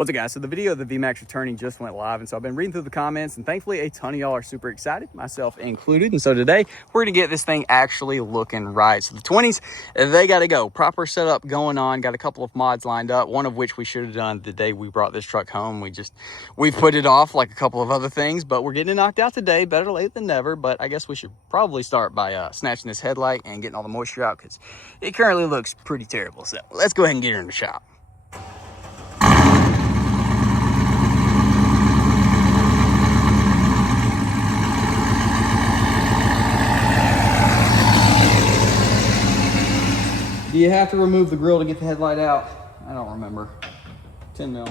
What's up, guys? So the video of the VMAX returning just went live, and so I've been reading through the comments, and thankfully a ton of y'all are super excited, myself included. And so today we're gonna get this thing actually looking right. So the 20s, they gotta go. Proper setup going on. Got a couple of mods lined up, one of which we should have done the day we brought this truck home. We put it off like a couple of other things, but we're getting it knocked out today. Better late than never. But I guess we should probably start by snatching this headlight and getting all the moisture out, because it currently looks pretty terrible. So let's go ahead and get her in the shop. Do you have to remove the grill to get the headlight out? I don't remember. 10 mil.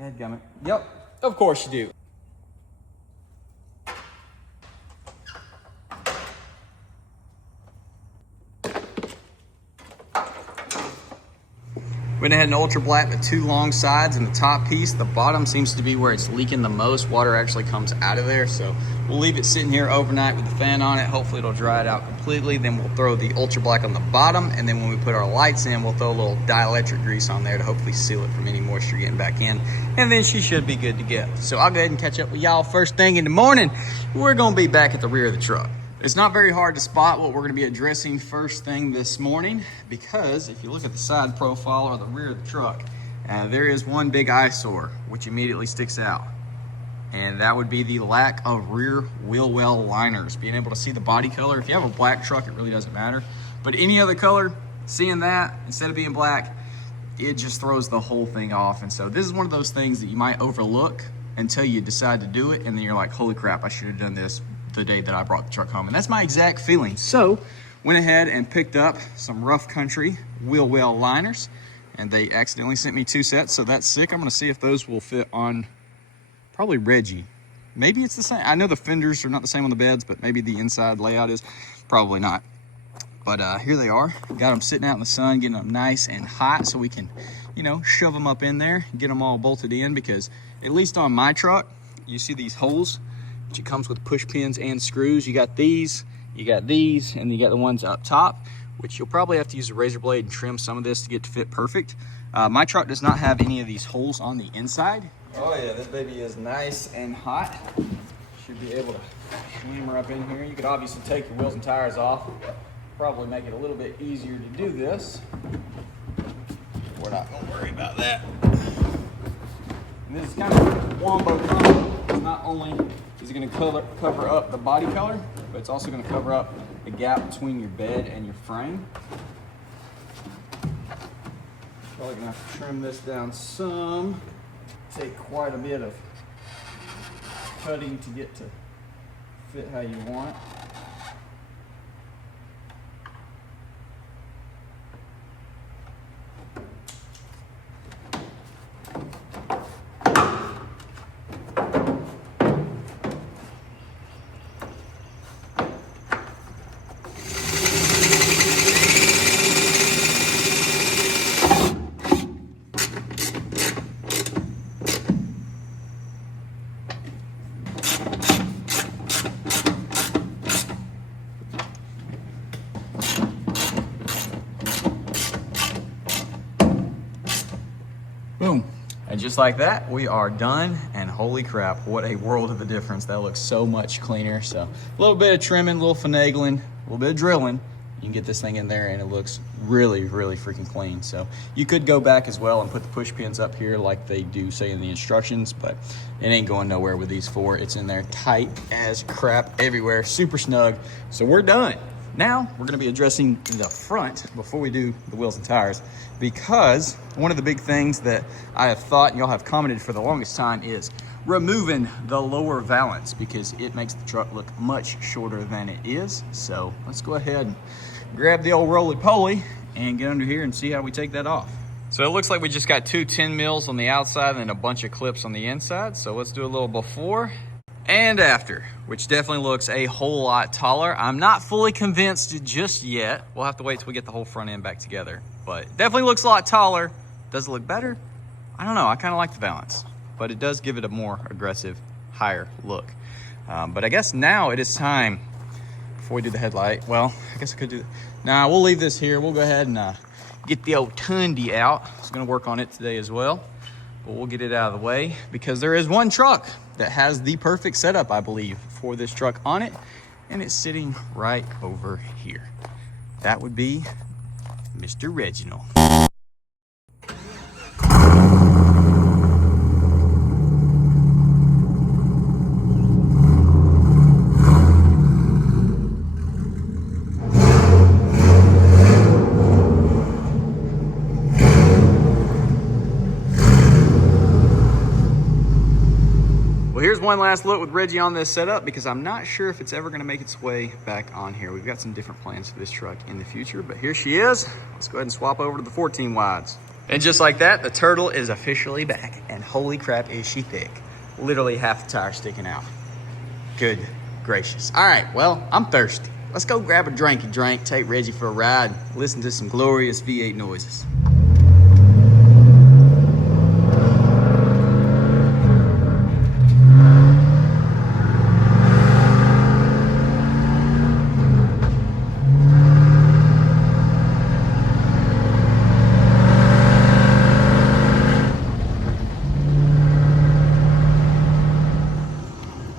Dadgummit. Yep, of course you do. Went ahead and ultra black the two long sides and the top piece. The bottom seems to be where it's leaking the most. Water actually comes out of there, so we'll leave it sitting here overnight with the fan on it. Hopefully it'll dry it out completely. Then we'll throw the ultra black on the bottom, and then when we put our lights in, we'll throw a little dielectric grease on there to hopefully seal it from any moisture getting back in, and then she should be good to go. So I'll go ahead and catch up with y'all first thing in the morning. We're gonna be back at the rear of the truck. It's not very hard to spot what we're going to be addressing first thing this morning, because if you look at the side profile or the rear of the truck, there is one big eyesore which immediately sticks out, and that would be the lack of rear wheel well liners. Being able to see the body color. If you have a black truck, it really doesn't matter, but any other color, seeing that instead of being black, it just throws the whole thing off. And so this is one of those things that you might overlook until you decide to do it, and then you're like, holy crap, I should have done this the day that I brought the truck home. And that's my exact feeling. So went ahead and picked up some Rough Country wheel well liners, and they accidentally sent me 2 sets, so that's sick. I'm gonna see if those will fit on probably Reggie. Maybe it's the same. I know the fenders are not the same on the beds, but maybe the inside layout is. Probably not. But here they are. Got them sitting out in the sun, getting them nice and hot, so we can, you know, shove them up in there, get them all bolted in, because at least on my truck, you see these holes. It comes with push pins and screws. You got these, and you got the ones up top, which you'll probably have to use a razor blade and trim some of this to get to fit perfect. My truck does not have any of these holes on the inside. Oh yeah, this baby is nice and hot. Should be able to slam her up in here. You could obviously take your wheels and tires off. Probably make it a little bit easier to do this. We're not gonna worry about that. And this is kind of a wombo combo. It's not only is it going to cover up the body color, but it's also going to cover up the gap between your bed and your frame. Probably going to have to trim this down some. Take quite a bit of cutting to get to fit how you want it. Boom. And just like that, we are done. And holy crap, what a world of a difference. That looks so much cleaner. So a little bit of trimming, a little finagling, a little bit of drilling. You can get this thing in there and it looks really, really freaking clean. So you could go back as well and put the push pins up here like they do say in the instructions, but it ain't going nowhere with these 4. It's in there tight as crap everywhere, super snug. So we're done. Now we're gonna be addressing the front before we do the wheels and tires, because one of the big things that I have thought, and y'all have commented for the longest time, is removing the lower valance, because it makes the truck look much shorter than it is. So let's go ahead and grab the old roly-poly and get under here and see how we take that off. So it looks like we just got 2 10 mils on the outside and a bunch of clips on the inside. So let's do a little before and after, which definitely looks a whole lot taller. I'm not fully convinced just yet. We'll have to wait till we get the whole front end back together, but it definitely looks a lot taller. Does it look better? I don't know. I kind of like the valance, but it does give it a more aggressive, higher look. But I guess now it is time, before we do the headlight, well, I guess I could do, nah, we'll leave this here. We'll go ahead and get the old Tundi out. I was gonna work on it today as well, but we'll get it out of the way because there is one truck that has the perfect setup, I believe, for this truck on it, and it's sitting right over here. That would be Mr. Reginald. Well, here's one last look with Reggie on this setup because I'm not sure if it's ever going to make its way back on here. We've got some different plans for this truck in the future, but here she is. Let's go ahead and swap over to the 14 wides. And just like that, the turtle is officially back, and holy crap is she thick. Literally half the tire sticking out. Good gracious. All right, well, I'm thirsty. Let's go grab a drinky drink, take Reggie for a ride, listen to some glorious V8 noises.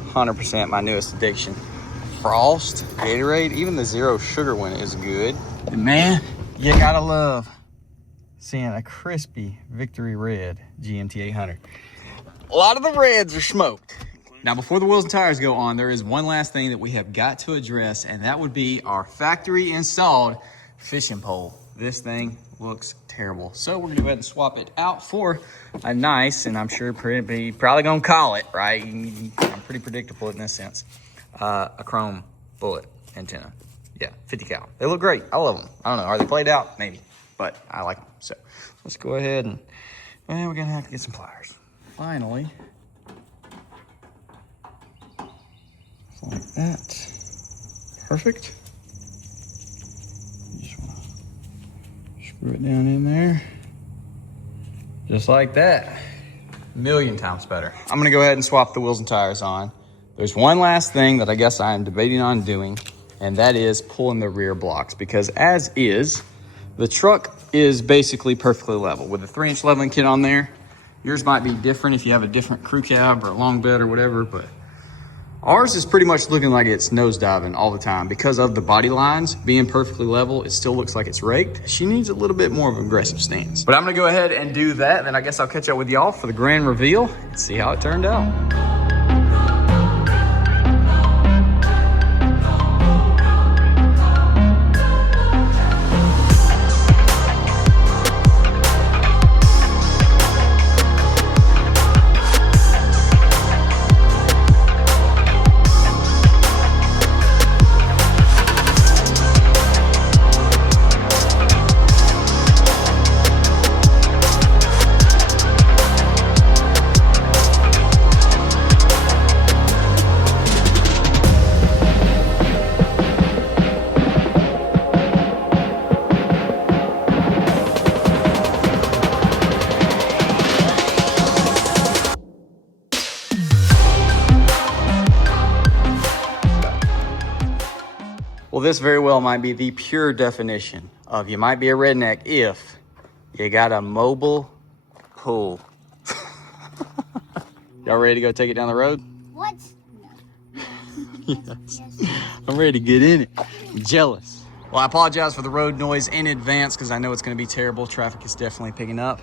100% my newest addiction. Frost, Gatorade, even the zero sugar one is good. And man, you gotta love seeing a crispy Victory Red GMT 800. A lot of the reds are smoked. Now, before the wheels and tires go on, there is one last thing that we have got to address, and that would be our factory installed fishing pole. This thing looks terrible. So we're gonna go ahead and swap it out for a nice, and I'm sure probably gonna call it, right? I'm pretty predictable in this sense. A chrome bullet antenna. Yeah, 50 cal. They look great. I love them. I don't know, are they played out? Maybe, but I like them. So let's go ahead and we're gonna have to get some pliers. Finally. Like that. Perfect. You just wanna screw it down in there. Just like that. A million times better. I'm gonna go ahead and swap the wheels and tires on. There's one last thing that I guess I am debating on doing, and that is pulling the rear blocks, because as is, the truck is basically perfectly level. With a 3-inch leveling kit on there, yours might be different if you have a different crew cab or a long bed or whatever, but ours is pretty much looking like it's nosediving all the time. Because of the body lines being perfectly level, it still looks like it's raked. She needs a little bit more of an aggressive stance. But I'm gonna go ahead and do that, and then I guess I'll catch up with y'all for the grand reveal and see how it turned out. Well, this very well might be the pure definition of you might be a redneck if you got a mobile pool. Y'all ready to go take it down the road? What? Yes. I'm ready to get in it. I'm jealous. Well, I apologize for the road noise in advance because I know it's going to be terrible. Traffic is definitely picking up.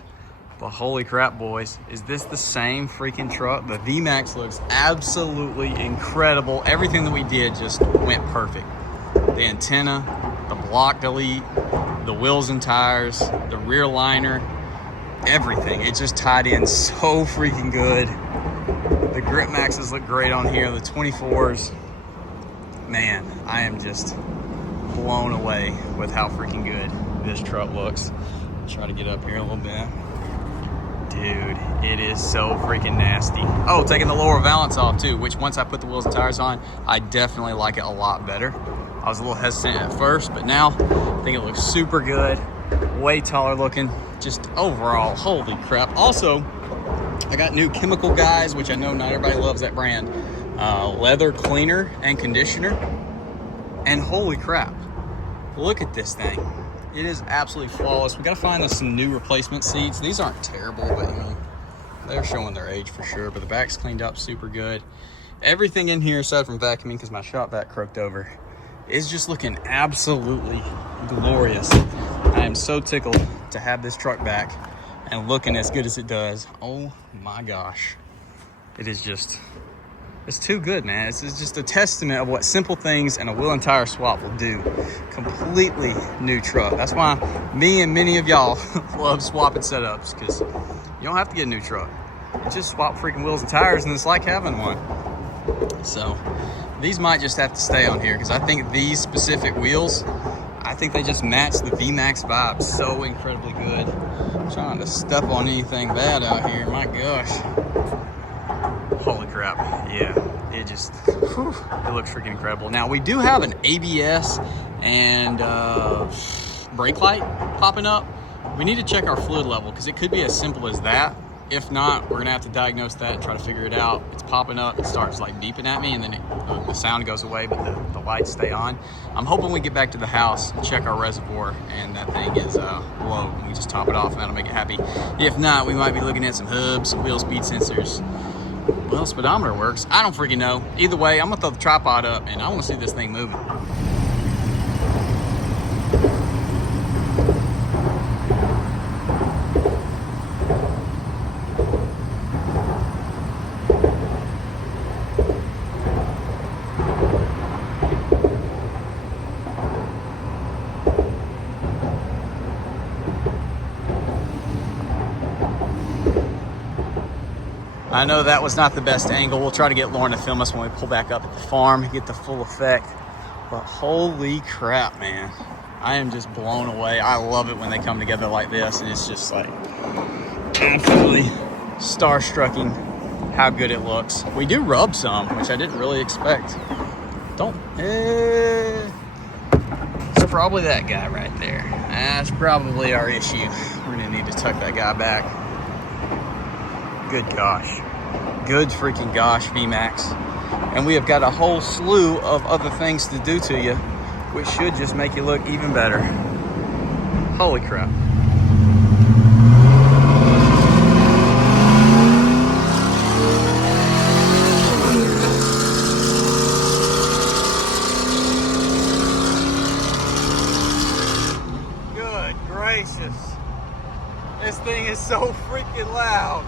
But holy crap, boys. Is this the same freaking truck? The VMAX looks absolutely incredible. Everything that we did just went perfect. The antenna, the block delete, the wheels and tires, the rear liner, everything. It just tied in so freaking good. The grip maxes look great on here, the 24s. Man, I am just blown away with how freaking good this truck looks. Try to get up here a little bit. Dude, it is so freaking nasty. Oh, taking the lower valance off too, which once I put the wheels and tires on, I definitely like it a lot better. I was a little hesitant at first, but now I think it looks super good. Way taller looking, just overall, holy crap. Also, I got new Chemical Guys, which I know not everybody loves that brand. Leather cleaner and conditioner. And holy crap, look at this thing. It is absolutely flawless. We got to find us some new replacement seats. These aren't terrible, but you know, they're showing their age for sure. But the back's cleaned up super good. Everything in here, aside from vacuuming because my shop vac croaked over, is just looking absolutely glorious. I am so tickled to have this truck back and looking as good as it does. Oh my gosh. It is just, it's too good, man. It's just a testament of what simple things and a wheel and tire swap will do. Completely new truck. That's why me and many of y'all love swapping setups, because you don't have to get a new truck. You just swap freaking wheels and tires and it's like having one. So these might just have to stay on here, because I think these specific wheels, I think they just match the VMAX vibe so incredibly good. I'm trying to step on anything bad out here. My gosh. Holy crap. Yeah, it just, whew, it looks freaking incredible. Now, we do have an ABS and brake light popping up. We need to check our fluid level, because it could be as simple as that. If not, we're gonna have to diagnose that and try to figure it out. It's popping up, it starts like beeping at me, and then the sound goes away, but the lights stay on. I'm hoping we get back to the house and check our reservoir and that thing is low, and we just top it off and that'll make it happy. If not, we might be looking at some hubs, some wheel speed sensors. Well, speedometer works. I don't freaking know. Either way, I'm gonna throw the tripod up and I wanna see this thing moving. I know that was not the best angle. We'll try to get Lauren to film us when we pull back up at the farm and get the full effect. But holy crap, man. I am just blown away. I love it when they come together like this, and it's just like absolutely starstrucking how good it looks. We do rub some, which I didn't really expect. It's probably that guy right there. That's probably our issue. We're gonna need to tuck that guy back. Good gosh. Good freaking gosh, VMAX. And we have got a whole slew of other things to do to you, which should just make you look even better. Holy crap. Good gracious. This thing is so freaking loud.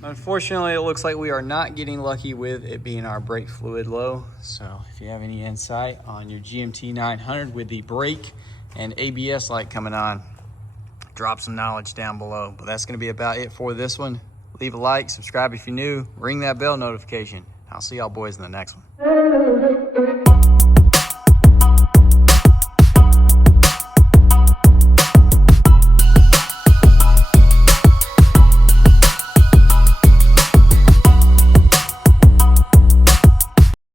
Unfortunately, it looks like we are not getting lucky with it being our brake fluid low. So if you have any insight on your GMT 900 with the brake and ABS light coming on, drop some knowledge down below. But that's gonna be about it for this one. Leave a like, subscribe if you're new, ring that bell notification. I'll see y'all boys in the next one.